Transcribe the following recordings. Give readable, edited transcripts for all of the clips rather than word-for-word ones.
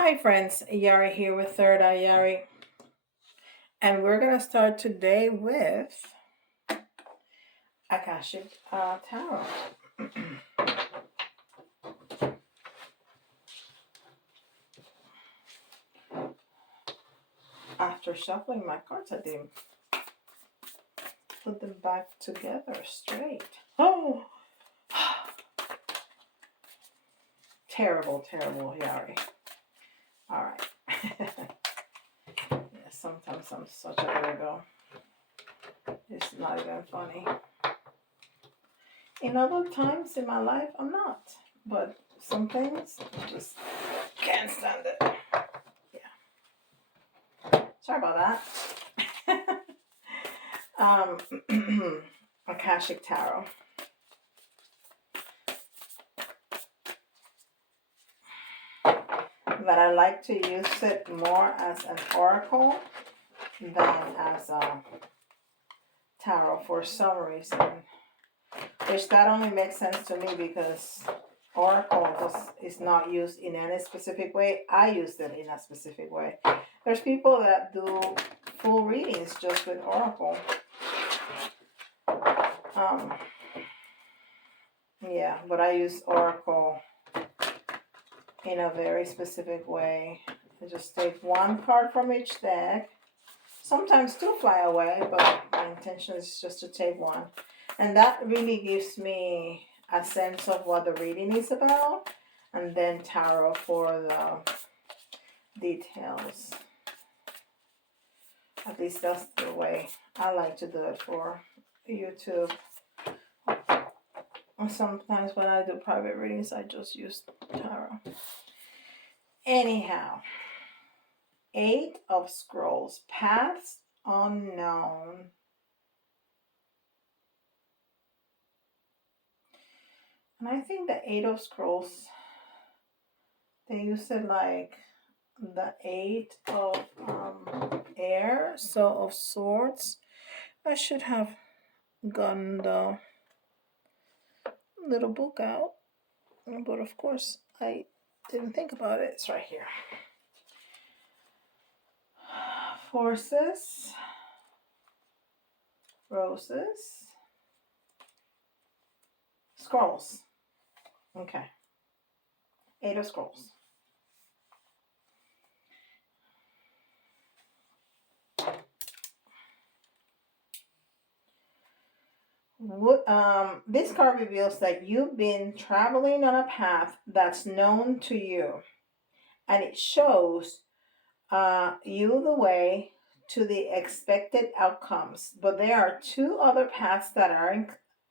Hi friends, Yari here with Third Eye Yari, and we're gonna start today with Akashic Tarot. After shuffling my cards, I didn't put them back together straight. Oh, terrible, Yari. All right. Yeah, sometimes I'm such a Virgo. It's not even funny. In other times in my life, I'm not. But some things, I just can't stand it. Yeah. Sorry about that. Akashic Tarot. That I like to use it more as an oracle than as a tarot for some reason. Which that only makes sense to me because oracle is not used in any specific way. I use it in a specific way. There's people that do full readings just with oracle. Yeah, but I use oracle in a very specific way. I just take one card from each deck. Sometimes two fly away, but my intention is just to take one. And that really gives me a sense of what the reading is about. And then tarot for the details. At least that's the way I like to do it for YouTube. And sometimes when I do private readings, I just use tarot. Anyhow, 8 of Scrolls, paths unknown. And I think the 8 of Scrolls, they use it like the 8 of air, so of swords. I should have gotten the little book out, but of course I didn't think about it. It's right here. Forces, roses, scrolls. Okay. 8 of Scrolls. This card reveals that you've been traveling on a path that's known to you, and it shows you the way to the expected outcomes. But there are 2 other paths that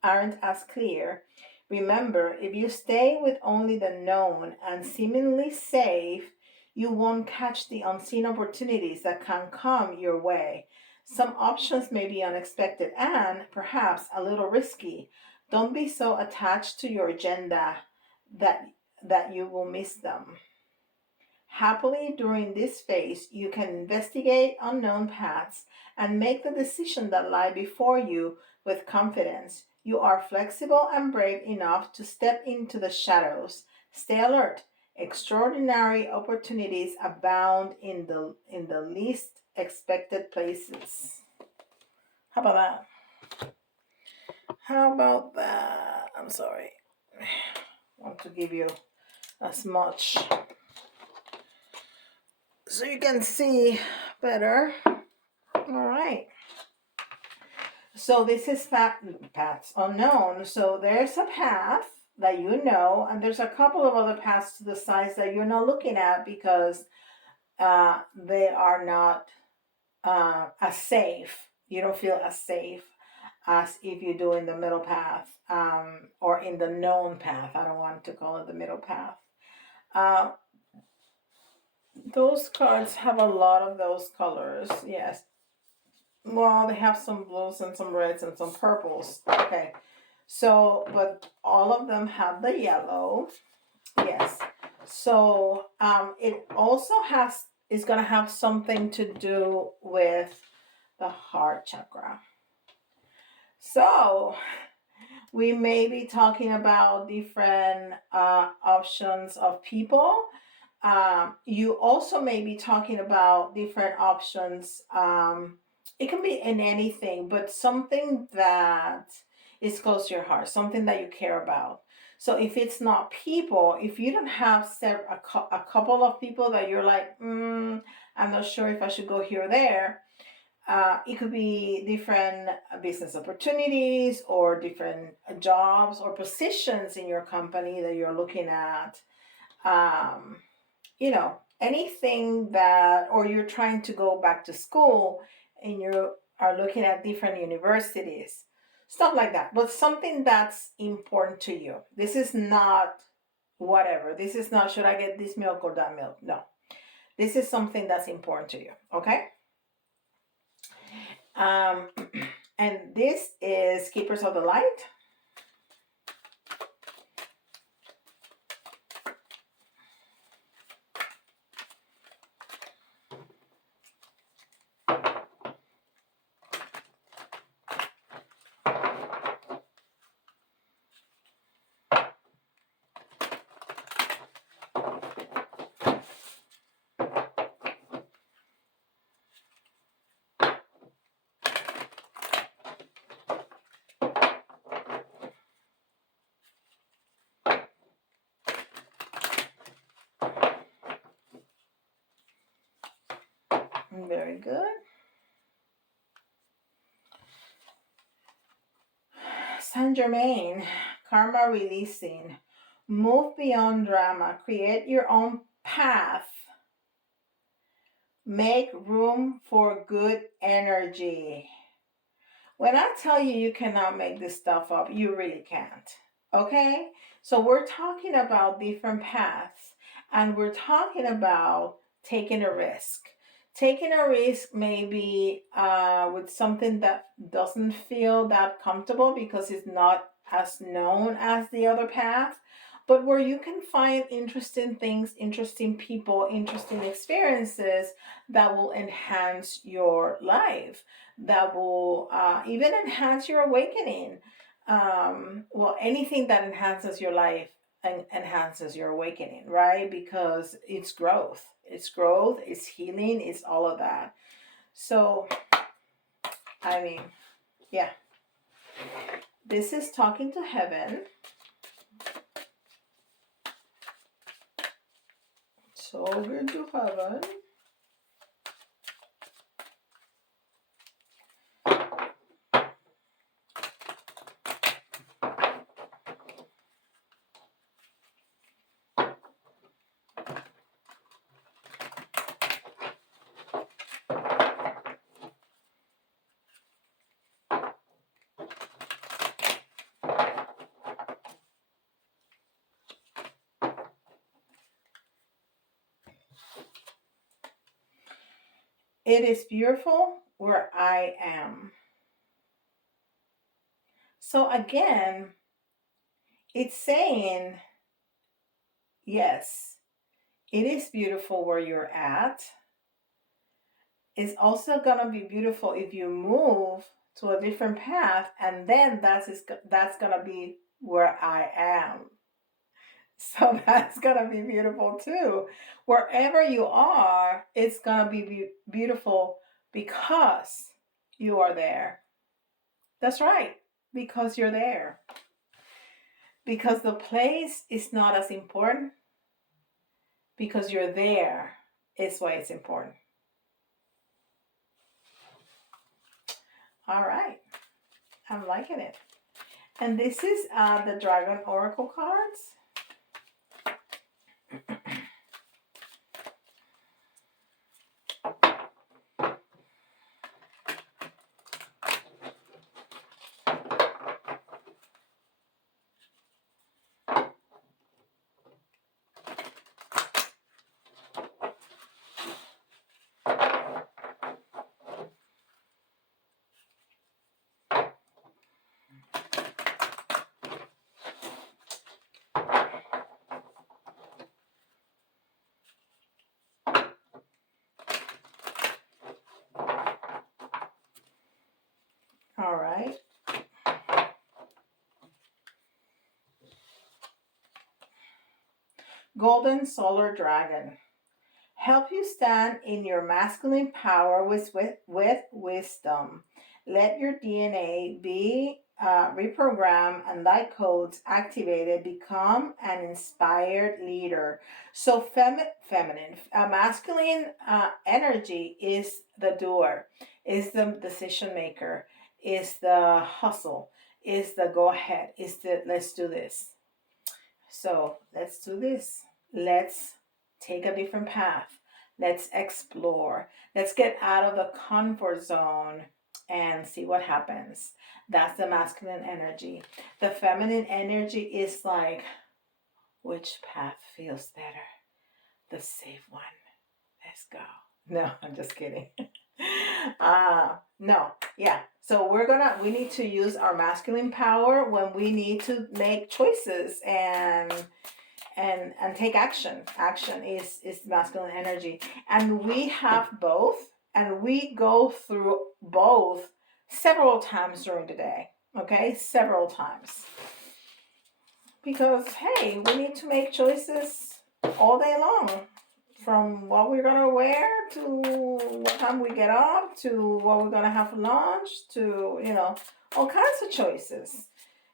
aren't as clear. Remember, if you stay with only the known and seemingly safe, you won't catch the unseen opportunities that can come your way. Some options may be unexpected and perhaps a little risky. Don't be so attached to your agenda that you will miss them. Happily, during this phase, you can investigate unknown paths and make the decisions that lie before you with confidence. You are flexible and brave enough to step into the shadows. Stay alert. Extraordinary opportunities abound in the least expected places. How about that? How about that? I'm sorry. I want to give you as much so you can see better. All right. So this is paths unknown. So there's a path that you know, and there's a couple of other paths to the sides that you're not looking at because they are not as safe. You don't feel as safe as if you do in the middle path or in the known path. I don't want to call it the middle path. Those cards have a lot of those colors. Yes. Well, they have some blues and some reds and some purples. Okay. So, but all of them have the yellow. Yes. So, it also is going to have something to do with the heart chakra. So, we may be talking about different options of people. You also may be talking about different options. It can be in anything, but something that is close to your heart, something that you care about. So if it's not people, if you don't have a couple of people that you're like, I'm not sure if I should go here or there, it could be different business opportunities or different jobs or positions in your company that you're looking at. Um, Anything that, or you're trying to go back to school and you are looking at different universities, stuff like that. But something that's important to you. This is not whatever. This is not, should I get this milk or that milk? No. This is something that's important to you. Okay? Um, and this is Keepers of the Light. Very good. Saint Germain, karma releasing. Move beyond drama. Create your own path. Make room for good energy. When I tell you you cannot make this stuff up, you really can't. Okay? So we're talking about different paths and we're talking about taking a risk. Taking a risk maybe with something that doesn't feel that comfortable because it's not as known as the other path, but where you can find interesting things, interesting people, interesting experiences that will enhance your life, that will even enhance your awakening. Well, anything that enhances your life and enhances your awakening, right? Because it's growth, it's healing, it's all of that. So, I mean, yeah, this is talking to heaven. Talking to heaven. It is beautiful where I am. So again, it's saying, yes, it is beautiful where you're at. It's also going to be beautiful if you move to a different path, and then that's going to be where I am. So that's going to be beautiful too. Wherever you are, it's going to be beautiful because you are there. That's right, because you're there. Because the place is not as important, because you're there is why it's important. All right, I'm liking it. And this is the Dragon Oracle cards. golden solar dragon. Help you stand in your masculine power with wisdom. Let your DNA be reprogrammed and light codes activated. Become an inspired leader. So, feminine, masculine energy is the doer, is the decision maker, is the hustle, is the go ahead, is the let's do this. So, let's do this. Let's take a different path. Let's explore. Let's get out of the comfort zone and see what happens. That's the masculine energy. The feminine energy is like, which path feels better? The safe one. Let's go. No, I'm just kidding. No, yeah. So we need to use our masculine power when we need to make choices and take action. Action is masculine energy, and we have both, and we go through both several times during the day. Okay, several times, because hey, we need to make choices all day long, from what we're gonna wear to what time we get up to what we're gonna have for lunch to all kinds of choices.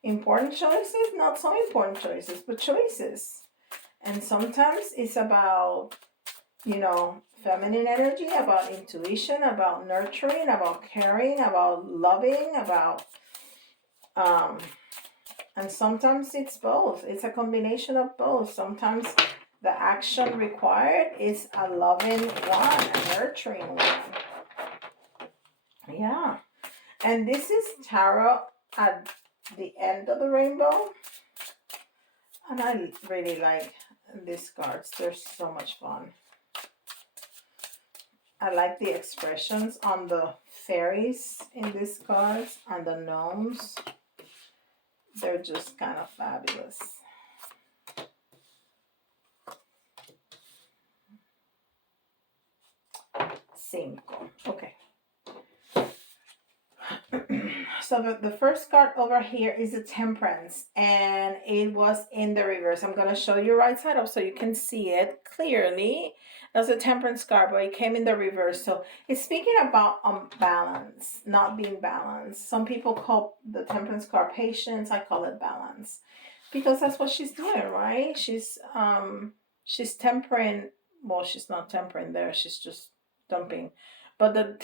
Important choices, not so important choices, but choices. And sometimes it's about, feminine energy, about intuition, about nurturing, about caring, about loving, about, and sometimes it's both. It's a combination of both. Sometimes the action required is a loving one, a nurturing one. Yeah. And this is tarot at the end of the rainbow. And I really like these cards. They're so much fun. I like the expressions on the fairies in these cards and the gnomes. They're just kind of fabulous. Cinco. Okay. So the first card over here is the Temperance, and it was in the reverse. I'm going to show you right side up so you can see it clearly. That's a Temperance card, but it came in the reverse. So it's speaking about balance, not being balanced. Some people call the Temperance card patience. I call it balance, because that's what she's doing, right? She's tempering. Well, she's not tempering there. She's just dumping. But the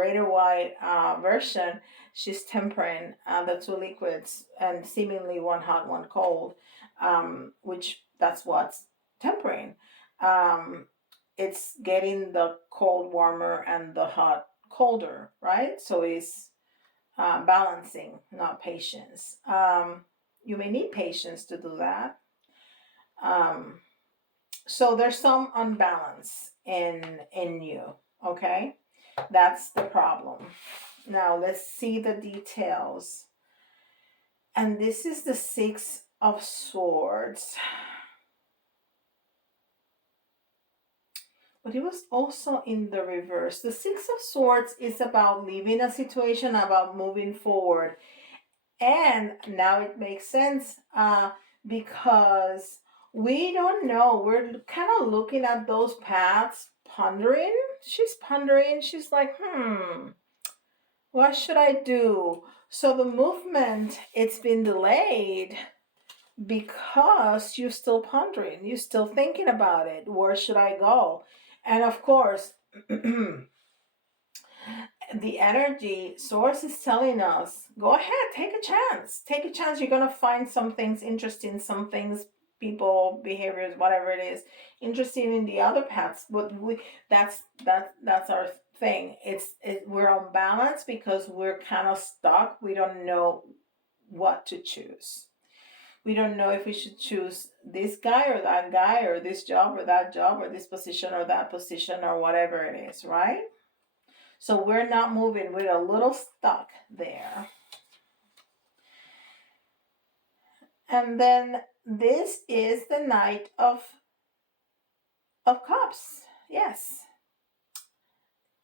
Raider White version, she's tempering the two liquids, and seemingly one hot, one cold, which that's what's tempering. It's getting the cold warmer and the hot colder, right? So it's balancing, not patience. You may need patience to do that. So there's some unbalance in you, okay? That's the problem. Now let's see the details. And this is the Six of Swords. But it was also in the reverse. The Six of Swords is about leaving a situation, about moving forward. And now it makes sense because we don't know. We're kind of looking at those paths, pondering. She's pondering. She's like, what should I do? So the movement, it's been delayed because you're still pondering. You're still thinking about it. Where should I go? And of course, the energy source is telling us, go ahead, take a chance. Take a chance. You're going to find some things interesting, some things, people, behaviors, whatever it is, interesting in the other paths. But that's our thing. We're on balance because we're kind of stuck. We don't know what to choose. We don't know if we should choose this guy or that guy, or this job or that job, or this position or that position, or whatever it is, right? So we're not moving. We're a little stuck there. And then this is the Knight of Cups. Yes.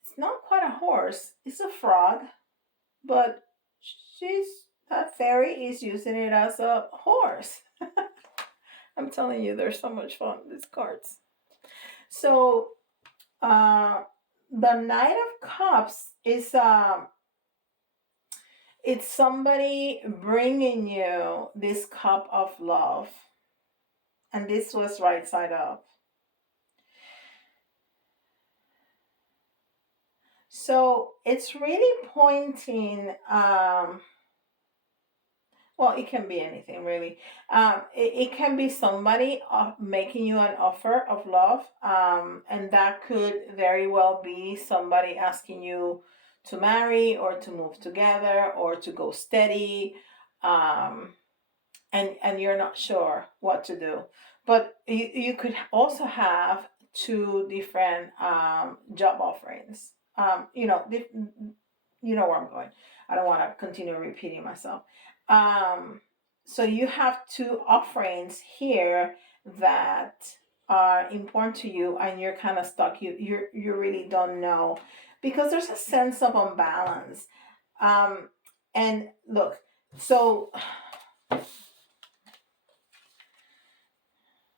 It's not quite a horse. It's a frog. But that fairy is using it as a horse. I'm telling you, they're so much fun, these cards. So, the Knight of Cups is it's somebody bringing you this cup of love, and this was right side up. So it's really pointing. Well, it can be anything really. It can be somebody making you an offer of love, and that could very well be somebody asking you to marry or to move together or to go steady, um, and you're not sure what to do. But you could also have two different job offerings. You know where I'm going. I don't want to continue repeating myself. Um, so you have two offerings here that are important to you, and you're kind of stuck. You really don't know because there's a sense of unbalance. Um, and look, so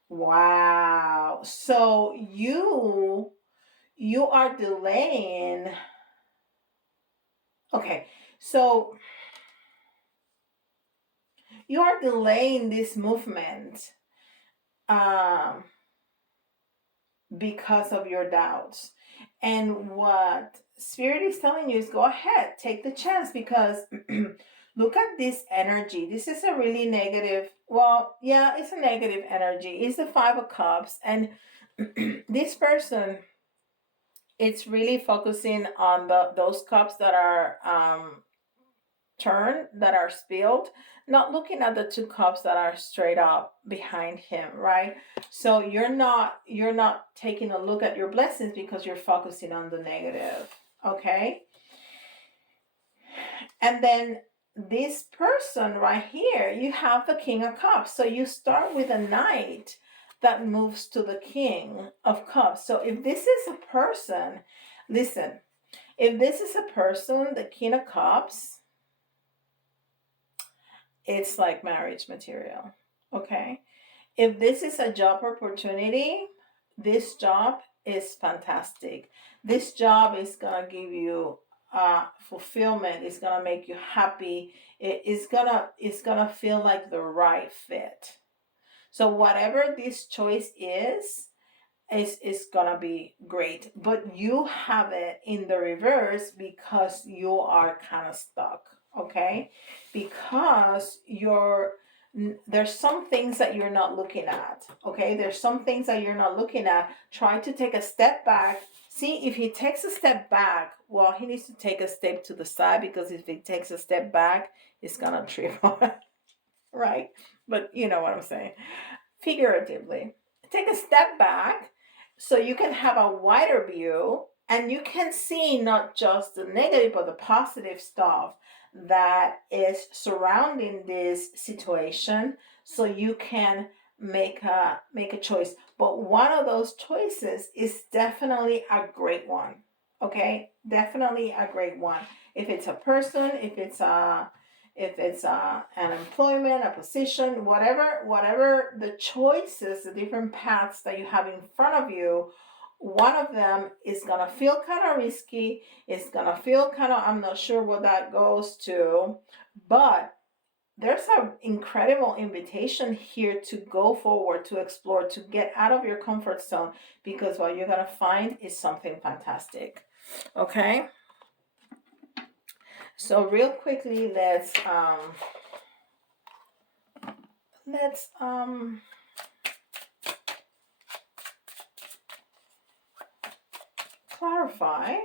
wow. So you are delaying. Okay. So you are delaying this movement um because of your doubts. And what spirit is telling you is go ahead, take the chance because look at this energy. This is a really negative, well, yeah, it's a negative energy. It's the 5 of Cups, and this person, it's really focusing on those cups that are turned, that are spilled, not looking at the 2 cups that are straight up behind him, right? So you're not taking a look at your blessings because you're focusing on the negative. Okay. And then this person right here, you have the King of Cups. So you start with a Knight that moves to the King of Cups. So if this is a person, listen, if this is a person, the King of Cups, it's like marriage material. Okay. If this is a job opportunity, this job is fantastic. This job is gonna give you fulfillment. It's gonna make you happy. It's gonna feel like the right fit. So whatever this choice is gonna be great. But you have it in the reverse because you are kind of stuck. Okay, because there's some things that you're not looking at. Okay, there's some things that you're not looking at. Try to take a step back. See, if he takes a step back, well, he needs to take a step to the side because if he takes a step back, it's gonna trip on, right? But you know what I'm saying. Figuratively, take a step back so you can have a wider view and you can see not just the negative but the positive stuff that is surrounding this situation, so you can make a choice. But one of those choices is definitely a great one. Okay, definitely a great one. If it's a person, if it's an employment, a position, whatever the choices, the different paths that you have in front of you, one of them is gonna feel kind of risky. It's gonna feel kind of, I'm not sure what that goes to, but there's an incredible invitation here to go forward, to explore, to get out of your comfort zone, because what you're gonna find is something fantastic. Okay. So real quickly, let's clarify.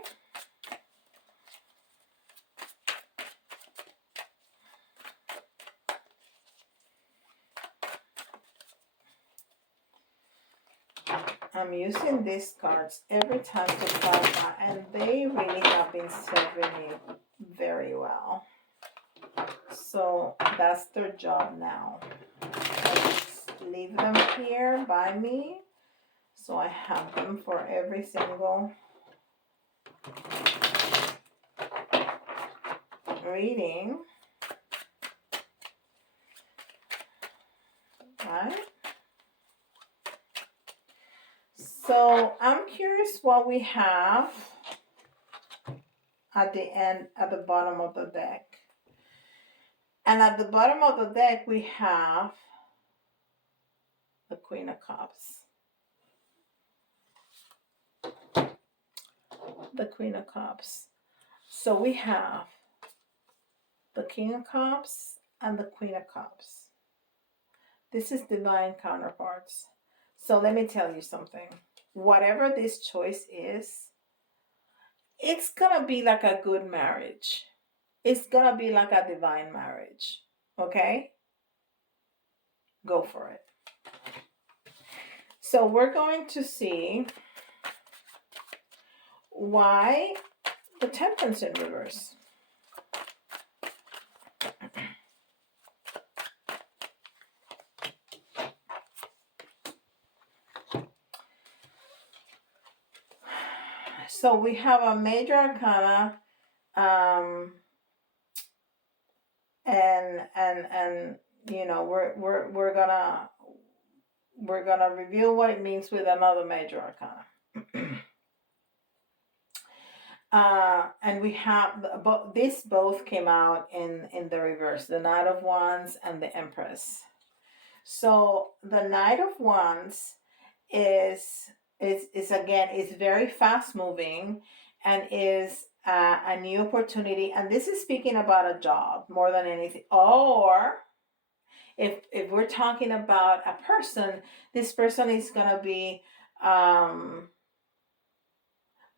I'm using these cards every time to clarify, and they really have been serving me very well. So that's their job now. I just leave them here by me, so I have them for every single reading. Right? So I'm curious what we have at the end, at the bottom of the deck. And at the bottom of the deck, we have the Queen of Cups. The Queen of Cups. So we have the King of Cups and the Queen of Cups. This is divine counterparts. So let me tell you something. Whatever this choice is, it's gonna be like a good marriage. It's gonna be like a divine marriage. Okay? Go for it. So we're going to see why the Temperance in reverse. So we have a major arcana, and you know we're gonna reveal what it means with another major arcana. And we have these both came out in the reverse, the Knight of Wands and the Empress. So the Knight of Wands is again is very fast moving and is a new opportunity, and this is speaking about a job more than anything. Or if we're talking about a person, this person is gonna be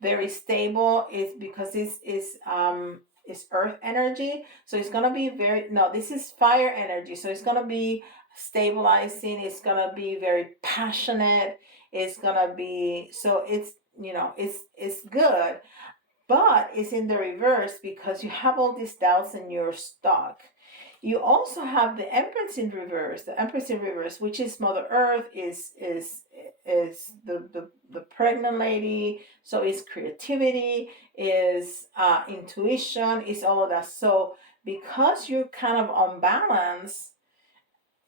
very stable, is because this is earth energy, so it's gonna be very, no, this is fire energy, so it's gonna be stabilizing, it's gonna be very passionate, it's gonna be, so it's, you know, it's good, but it's in the reverse because you have all these doubts and you're stuck. You also have the Empress in reverse. The Empress in reverse, which is Mother Earth, is the pregnant lady. So it's creativity, is intuition, is all of that. So because you're kind of unbalanced,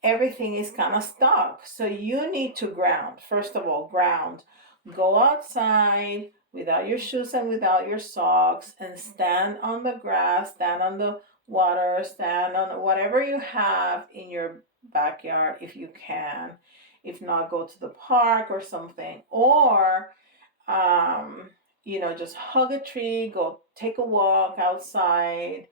everything is kind of stuck. So you need to ground. First of all, ground. Go outside without your shoes and without your socks and stand on the grass, stand on the water, stand on whatever you have in your backyard if you can. If not, go to the park or something. Or, you know, just hug a tree, go take a walk outside.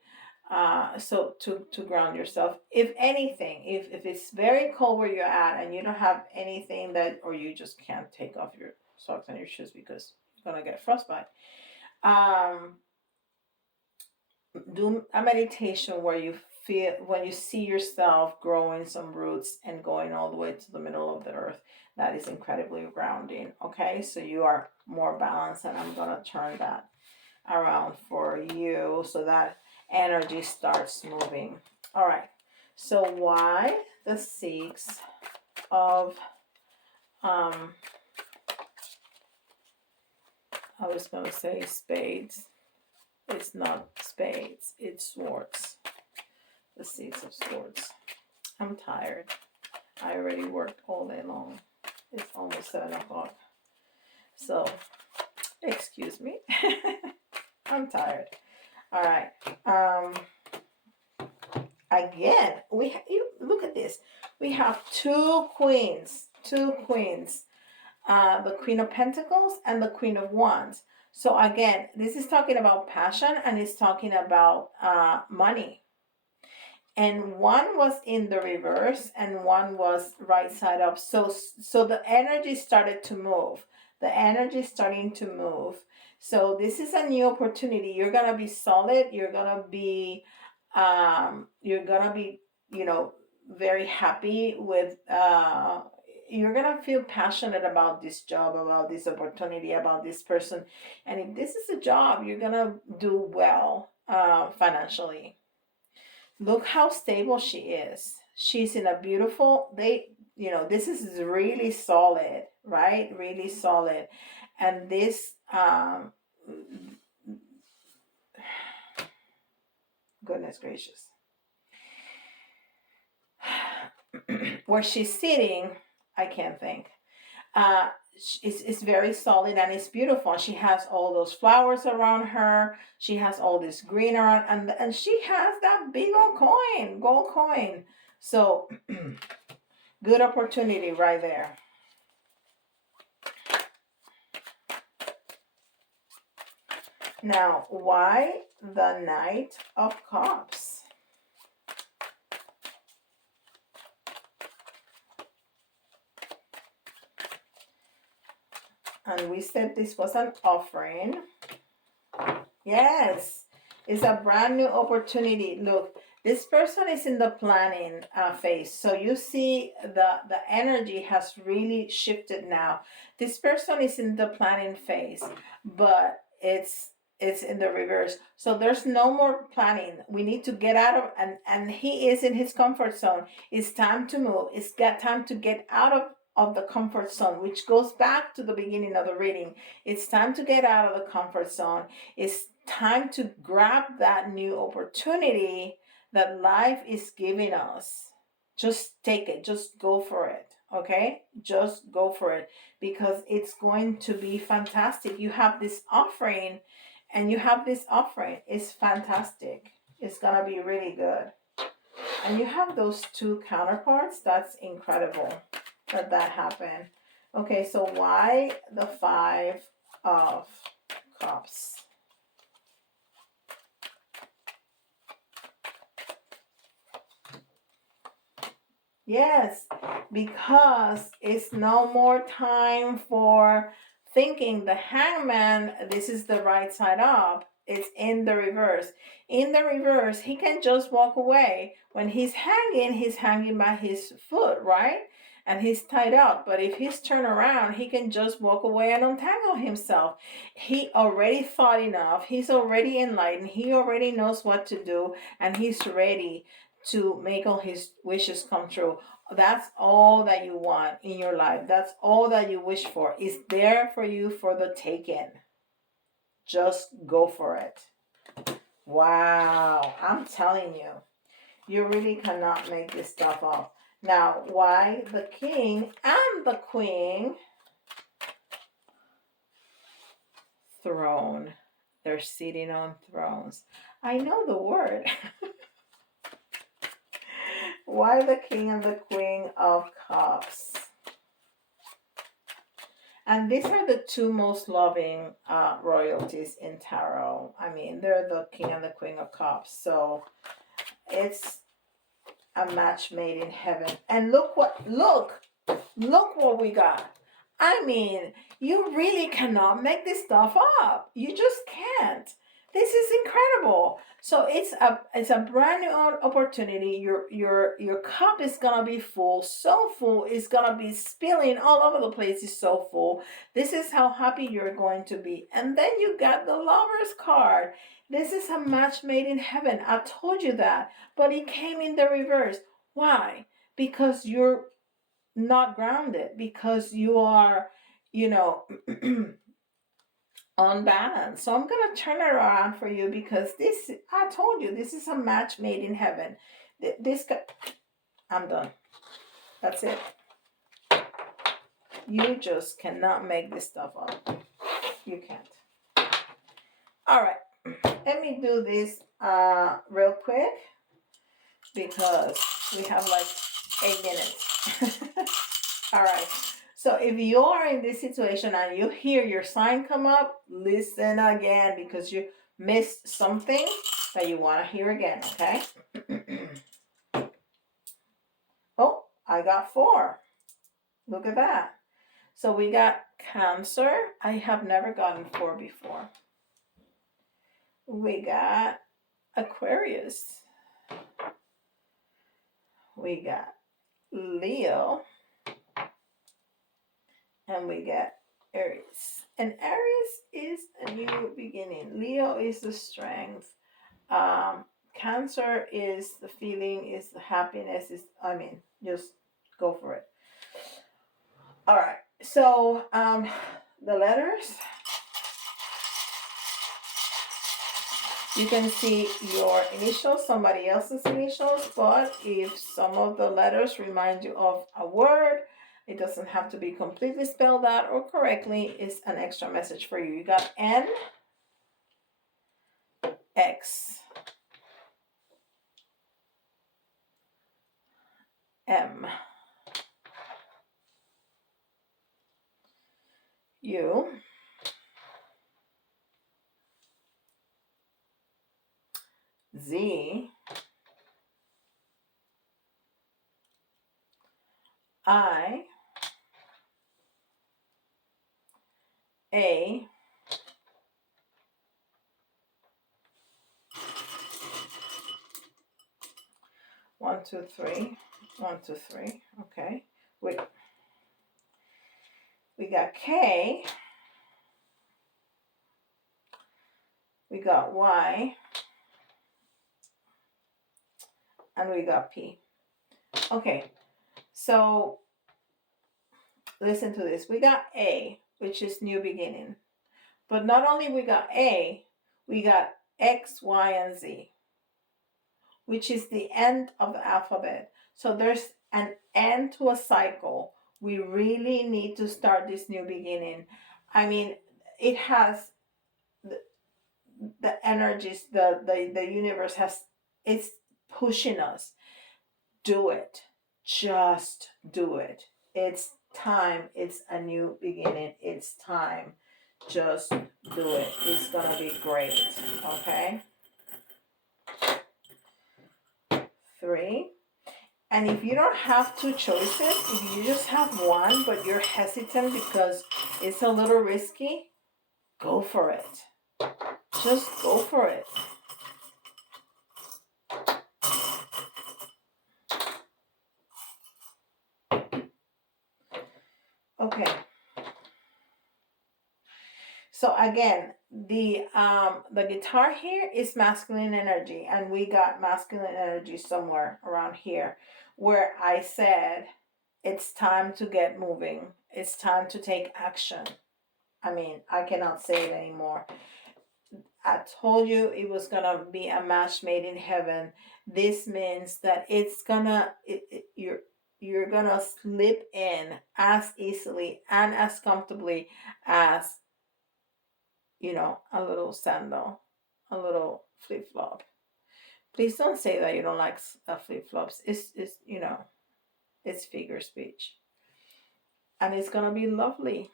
So to ground yourself. If anything, if it's very cold where you're at and you don't have anything that, or you just can't take off your socks and your shoes because you're gonna get frostbite, do a meditation where you feel, when you see yourself growing some roots and going all the way to the middle of the earth. That is incredibly grounding. Okay, so you are more balanced, and I'm gonna turn that around for you so that energy starts moving. All right, so why the Six of I was gonna say spades. It's not spades, it's swords. The Six of Swords. I'm tired. I already worked all day long. It's almost 7 o'clock. So, excuse me. I'm tired. All right. Again, you look at this. We have two queens. The Queen of Pentacles and the Queen of Wands. So again, this is talking about passion, and it's talking about money. And one was in the reverse and one was right side up. So the energy started to move. The energy is starting to move. So this is a new opportunity. You're gonna be solid. You're gonna be, you know, very happy with. You're gonna feel passionate about this job, about this opportunity, about this person, and if this is a job, you're gonna do well financially. Look how stable she is. She's in a beautiful, this is really solid, right? Really solid. And this, goodness gracious. Where she's sitting, I can't think. it's very solid and it's beautiful. She has all those flowers around her. She has all this green around, and she has that big old coin, gold coin. So good opportunity right there. Now, why the Knight of Cups? And we said this was an offering. Yes, it's a brand new opportunity. Look, this person is in the planning phase. So you see the energy has really shifted now. This person is in the planning phase, but it's in the reverse. So there's no more planning. We need to get out of, and he is in his comfort zone. It's time to move. It's got time to get out of the comfort zone, which goes back to the beginning of the reading. It's time to get out of the comfort zone. It's time to grab that new opportunity that life is giving us. Just take it. Just go for it. Okay? Just go for it, because it's going to be fantastic. You have this offering, and you have this offering. It's fantastic. It's going to be really good. And you have those two counterparts. That's incredible that happened. Okay, so why the Five of Cups? Yes, because it's no more time for thinking the Hangman, this is the right side up. It's in the reverse. In the reverse, he can just walk away. When he's hanging by his foot, right? And he's tied up. But if he's turned around, he can just walk away and untangle himself. He already thought enough. He's already enlightened. He already knows what to do. And he's ready to make all his wishes come true. That's all that you want in your life. That's all that you wish for. Is there for you for the taking. Just go for it. Wow, I'm telling you, you really cannot make this stuff up. Now, why the King and the Queen? Throne. They're sitting on thrones. I know the word. Why the King and the Queen of Cups? And these are the two most loving royalties in tarot. I mean, they're the King and the Queen of Cups. So it's a match made in heaven. And look what we got. I mean, you really cannot make this stuff up. You just can't. This is incredible. So it's a brand new opportunity. Your cup is gonna be full, so full, it's gonna be spilling all over the place. It's so full. This is how happy you're going to be. And then you got the Lover's card. This is a match made in heaven. I told you that, but it came in the reverse. Why? Because you're not grounded, because you are, unbalanced. So I'm going to turn it around for you, because this, I told you, this is a match made in heaven. I'm done. That's it. You just cannot make this stuff up. You can't. All right. Let me do this real quick, because we have like 8 minutes. All right. So if you are in this situation and you hear your sign come up, listen again, because you missed something that you want to hear again, okay? Oh, I got 4. Look at that. So we got Cancer. I have never gotten 4 before. We got Aquarius. We got Leo. And we got Aries. And Aries is a new beginning. Leo is the strength. Cancer is the feeling, is the happiness, just go for it. All right. So the letters. You can see your initials, somebody else's initials, but if some of the letters remind you of a word, It doesn't have to be completely spelled out or correctly. It's an extra message for you. You got N, X, M, U, Z, I, A, one, two, three, 1, 2, 3. Okay. We got K, we got Y, and we got P. Okay, so listen to this. We got A, which is new beginning. But not only we got A, we got X, Y, and Z, which is the end of the alphabet. So there's an end to a cycle. We really need to start this new beginning. I mean, it has the energies, the universe has, it's pushing us. Do it. Just do it. It's time. It's a new beginning. It's time. Just do it. It's gonna be great. Okay. 3. And if you don't have 2 choices, if you just have one, but you're hesitant because it's a little risky, go for it. Just go for it. Okay. So again, the guitar here is masculine energy, and we got masculine energy somewhere around here, where I said it's time to get moving. It's time to take action. I mean, I cannot say it anymore. I told you it was gonna be a match made in heaven. This means that it's gonna you're gonna slip in as easily and as comfortably as, you know, a little sandal, a little flip flop. Please don't say that you don't like flip flops. It's you know, it's figure speech, and it's gonna be lovely,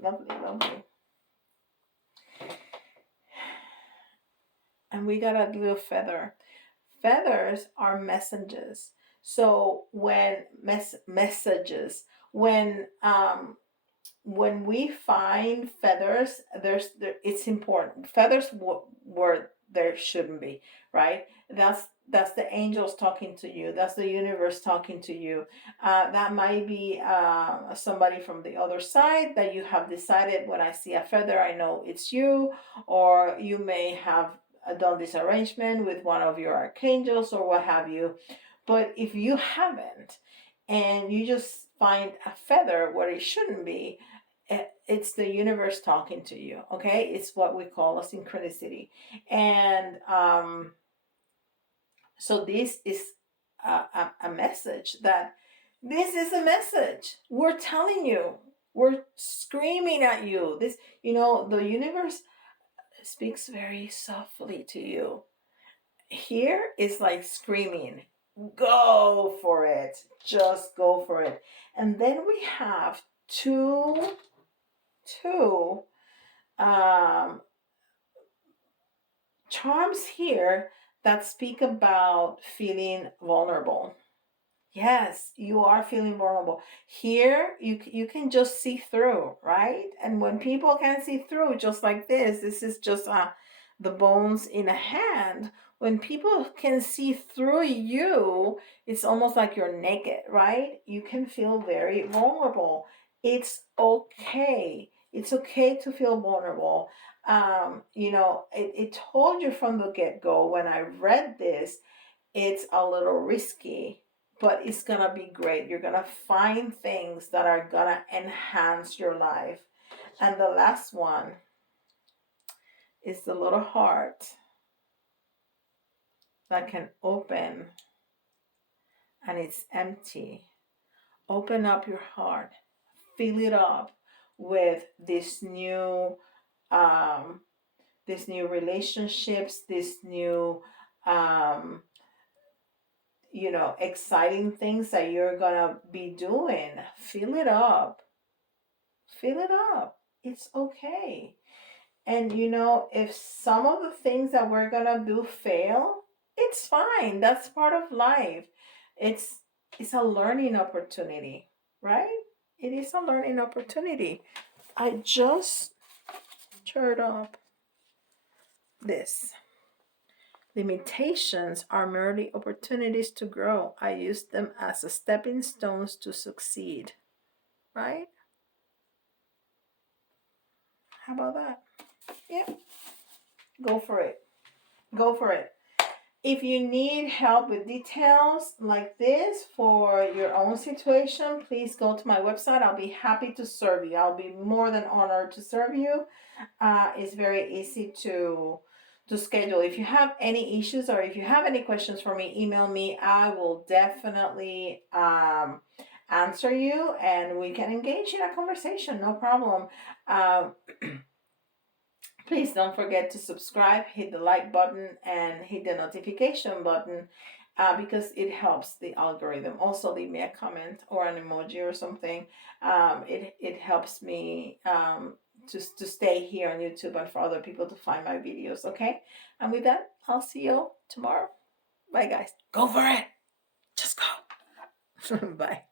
lovely, lovely. And we got a little feather. Feathers are messengers. So messages, when we find feathers, it's important. Feathers where there shouldn't be, right? That's the angels talking to you. That's the universe talking to you. That might be somebody from the other side that you have decided, when I see a feather, I know it's you. Or you may have done this arrangement with one of your archangels or what have you. But if you haven't, and you just find a feather where it shouldn't be, it's the universe talking to you. Okay, it's what we call a synchronicity. And so this is a message that this is a message. We're telling you, we're screaming at you. This, you know, the universe speaks very softly to you. Here is like screaming, go for it. Just go for it. And then we have two charms here that speak about feeling vulnerable. Yes, you are feeling vulnerable. Here, you can just see through, right? And when people can see through, just like this is just the bones in a hand. When people can see through you, it's almost like you're naked, right? You can feel very vulnerable. It's okay. It's okay to feel vulnerable. You know, it told you from the get-go when I read this, it's a little risky, but it's gonna be great. You're gonna find things that are gonna enhance your life. And the last one is the little heart that can open and it's empty. Open up your heart. Fill it up with um, these new relationships, this new, um, exciting things that you're gonna be doing. Fill it up. Fill it up. It's okay. And if some of the things that we're gonna do fail, it's fine. That's part of life. It's it's a learning opportunity, right? It is a learning opportunity. I just turned up this. Limitations are merely opportunities to grow. I use them as a stepping stones to succeed, right? How about that? Yeah, go for it. Go for it. If you need help with details like this for your own situation, please go to my website. I'll be happy to serve you. I'll be more than honored to serve you. It's very easy to schedule. If you have any issues or if you have any questions for me, email me. I will definitely answer you and we can engage in a conversation. No problem. Um, Please don't forget to subscribe, hit the like button, and hit the notification button because it helps the algorithm. Also, leave me a comment or an emoji or something. It helps me to stay here on YouTube and for other people to find my videos, okay? And with that, I'll see you tomorrow. Bye, guys. Go for it. Just go. Bye.